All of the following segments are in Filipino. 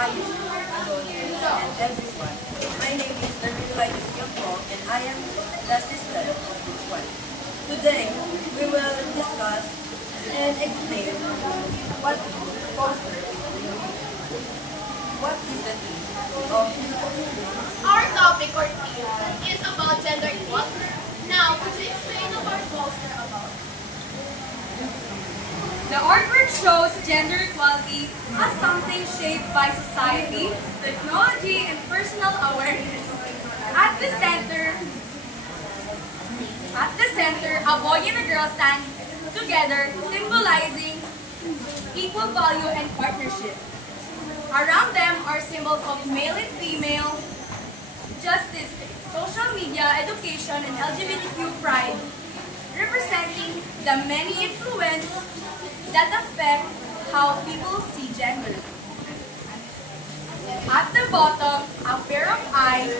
and everyone. My name is Dermila Yusufo, and I am the assistant of this one. Today, we will discuss and explain what is poster. What is the theme of this poster? Our topic or theme is about gender equality. Now, could you explain our poster about? The artwork shows gender equality as something shaped by society, technology, and personal awareness. At the center, a boy and a girl stand together, symbolizing equal value and partnership. Around them are symbols of male and female, justice, social media, education, and LGBTQ pride, representing the many influences that affect how people see gender. At the bottom, a pair of eyes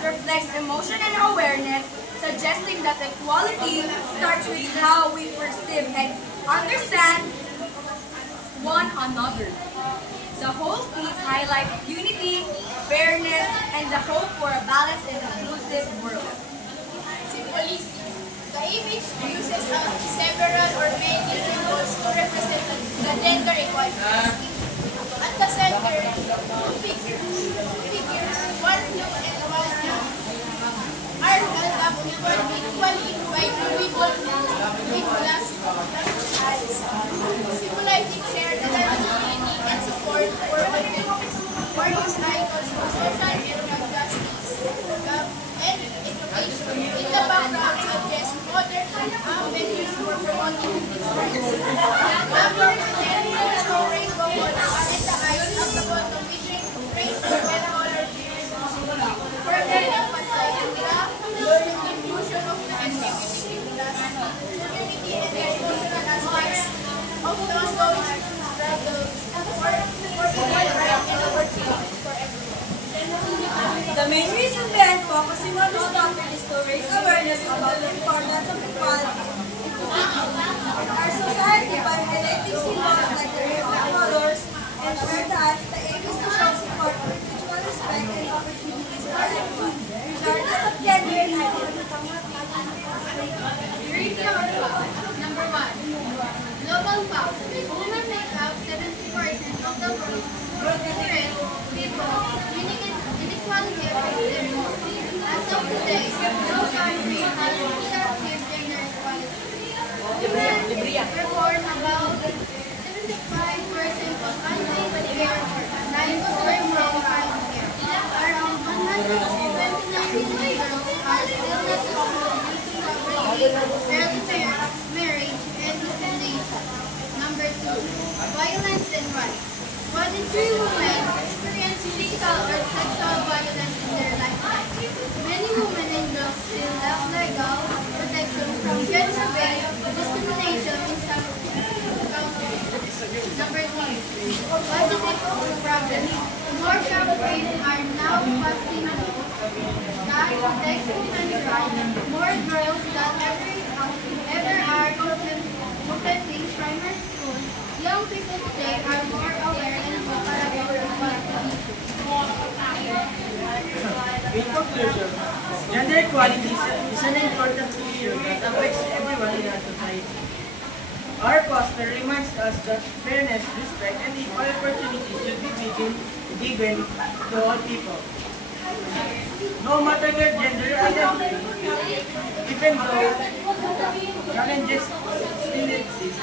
reflects emotion and awareness, suggesting that equality starts with how we perceive and understand one another. The whole piece highlights unity, fairness, and the hope for a balanced and inclusive world. Symbolism. The image uses several or many symbols to represent the gender equality. At the center, two figures, one blue and one young, are held up equally by two people with glass eyes, symbolizing shared identity and support for women, for these icons of social and justice, and education. In the background suggests modern venues for promoting these rights. Number 10 show rainbow colors and the eyes of the bottom featuring rainbow and color beams. Further emphasizing the inclusion of the LGBTQ community and the emotional aspects of the ongoing struggle for equal rights and opportunities for everyone. The main reason behind focusing on this topic is to raise awareness about the importance of equality in our society by highlighting symbols like the rainbow colors and fair dance. The aim is to show support for mutual respect and opportunities for everyone, regardless of gender and identity. Number 1. Global facts. Women make up 70% of the world's poorest people, meaning inequality affects them mostly. As of today, no country has fully achieved gender equality. Women perform about 75% of unpaid care, 9% from childcare. Around 129 million girls are illness due to poverty, early marriage, and discrimination. Number 2. Violence and rights. 1 in 3 women experience physical or sexual violence in their lifetime. Many women and girls still lack legal protection from gender-based discrimination in some countries. Number 3. Positive progress. More countries are now passing laws that protect women's rights. More girls than ever are completing primary school. Young people today are more aware and vocal about equality. In conclusion, gender equality is an important issue that affects everyone in our society. Our poster reminds us that fairness, respect, and equal opportunities should be given to all people, no matter their gender identity. Even though challenges still exist,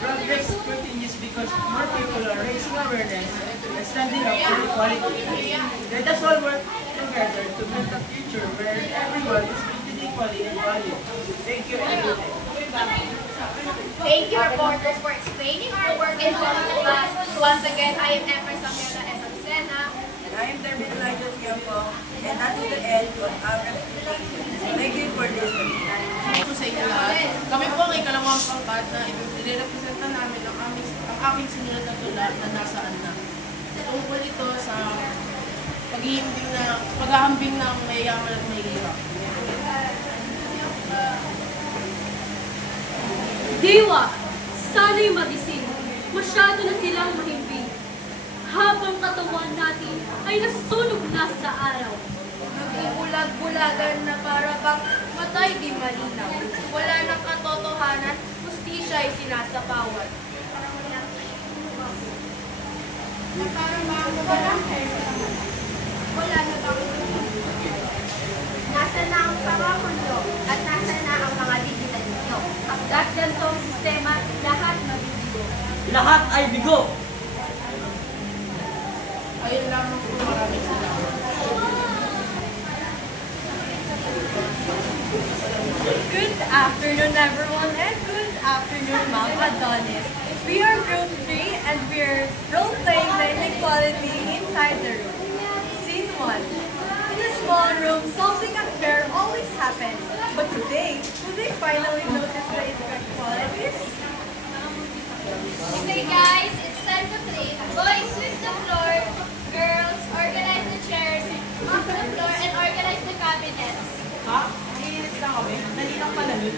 progress continues because more people are raising awareness and standing up for equality. Let us all work together to build a future where everyone is treated equally and valued. Thank you and good day. Thank you, reporters, for explaining our work and all to us. Once again, I am Empress Samuela S. Azucena. And I am Dermila Yusufo, and that is the end of our presentation. Thank you for listening. Ito sa inyo lahat. Kami po ang ikalawang pangkat na i-representa namin ang aking sinunod na tula na nasaan na. Tungkol ito sa paghahambing ng mayayaman at mahihirap. Diwa, sana'y magising. Masyado na silang mahimbing. Habang katawan natin ay nasusunog na sa araw. Nagbulag-bulagan na para bang matay di malinaw. Wala nang katotohanan, hustisya ay sinasapawan. Wala na bang Nasa na ang pangako nyo at nasa na ang mga digital nyo. Hanggat ganitong sistema, lahat mabibigo. Lahat ay bigo. Ayun lamang po, maraming salamat. Good afternoon, everyone, and good afternoon, Ma'am Adonis. We are Group 3, and we are role-playing the inequality inside the room. Scene 1. In a small room, something unfair always happens. But today, do they finally notice the inequalities? Okay guys, it's time to play. Boys, sweep the floor. Girls, organize the chairs. Mop the floor and organize the cabinets. Ha? Iinit lang kami. Dali lang pala nun.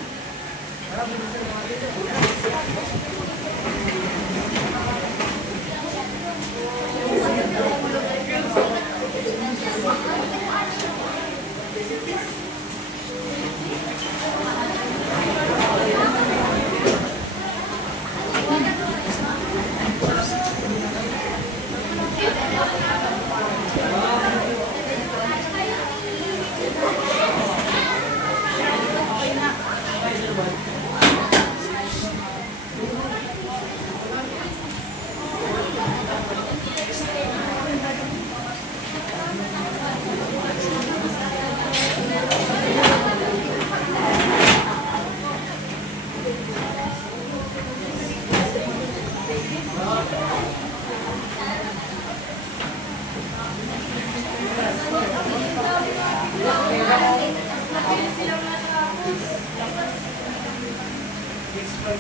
The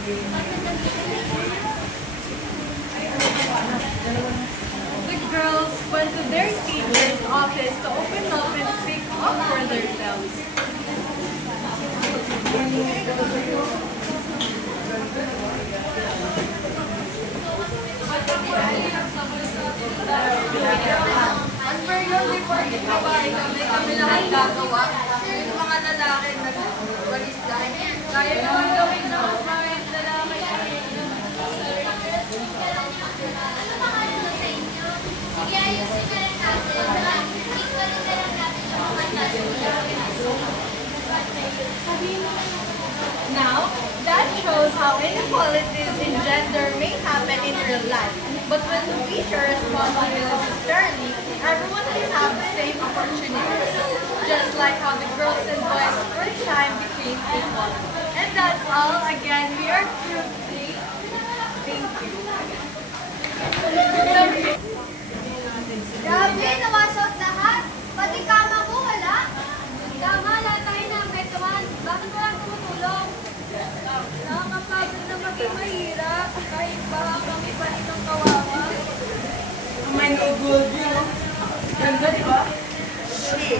girls went to their teacher's office to open up and speak up for themselves. Unfair yun, di po yung babae kami lahat gagawa. Yung mga lalaki nagwalis lang. Kaya naman gawin ng mga lalaki. Ano pangalan mo sa inyo? Sige, ayusin na lang natin. Equal na lang natin yung mga Now, that shows how inequalities in gender may happen in real life. But when we share responsibilities fairly, everyone can have the same opportunities. Just like how the girls and boys first time became equal. And that's all. Again, we are Group 3. Thank you. Grabe, nawasot lahat. Pati kama ko wala. Tama, lahat tayo na apektuhan. Bakit walang tumutulong? Nakakapagod na maging mahirap. Kahit baka kami pa rin ang kawawa. May gold yun. Ganda, di ba? Hindi.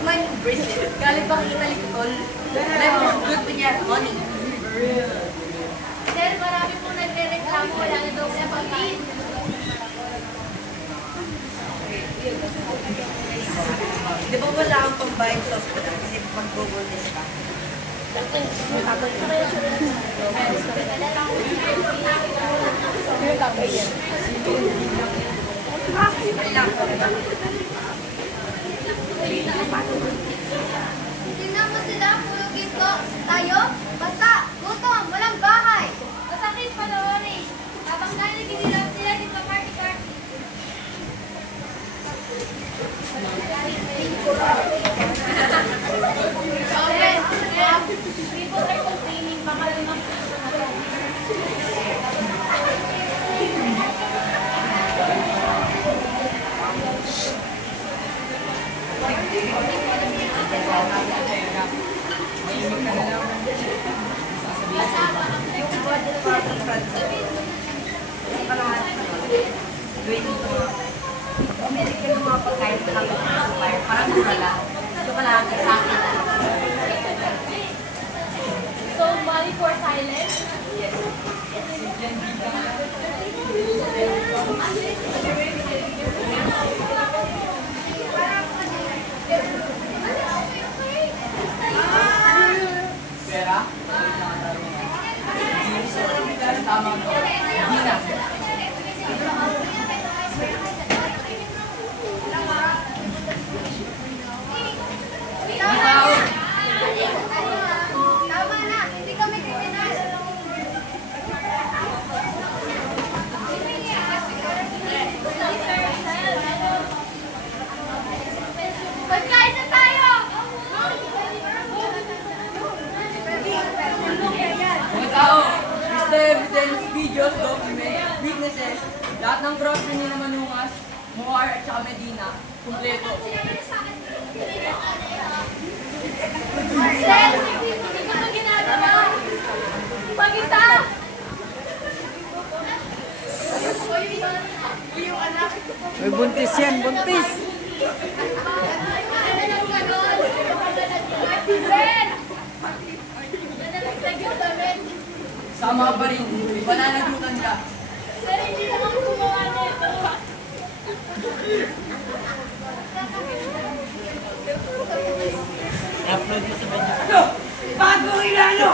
My bracelet. Galing bang Italy ko tol? Life is good when you have money. Sir, marami pong nagre-reklamo. Wala na daw sa pagkain. Di ba wala kang pambayad sa hospital kasi mag-go-goldness ka? Tingnan mo sila, puro ginto. Tayo, basa, gutom, walang bahay. Masakit panoorin. Habang tayo nagkikilap sila, di pa party-party. Okay. People are complaining baka lumang Pumili ka ng mga pagkain na kapag expire, parang mura lang. Ito ka lang sa akin. So, money for silence? Yes. tamang Dina. Mga tao, Tama na, hindi kami kriminal. Pagkain na tayo! mga tao, is the evidence, videos, documents, witnesses, lahat ng grocery ni na Manungas, Muar at saka Medina, kumpleto. Marcel, hindi ko ito ginagawa. Mag-isa! Yung anak. May buntis yan, buntis. Ano nang ganon? Marcel! Nanalag damit. Sama pa rin, pananagutan ka. Sir, hindi naman gumawa nito. Upload mo sa kanya. Bago ilalo!